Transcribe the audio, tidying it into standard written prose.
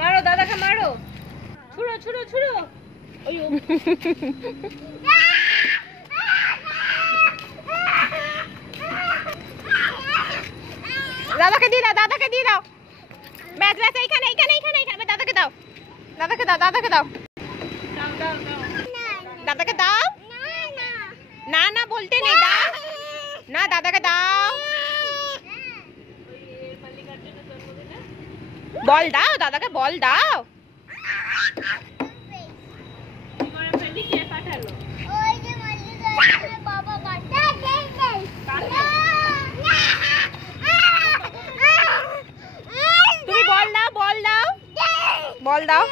মারো দাদাকে মারো, ছুড়ো ছুড়ো ছুড়ো। দাদাকে দিয়ে দাও, দাদাকে দিয়ে দাও। ব্যাস ব্যাস, এইখানে এইখানে এইখানে এইখানে। দাদাকে দাও, দাদাকে দাও, দাদাকে দাও, দাদাকে দাও। না না বলতে নেই, দাও না, দাদাকে দাও। বল দাও, দাদাকে বল দাও। তুমি বল দাও, বল দাও, বল দাও।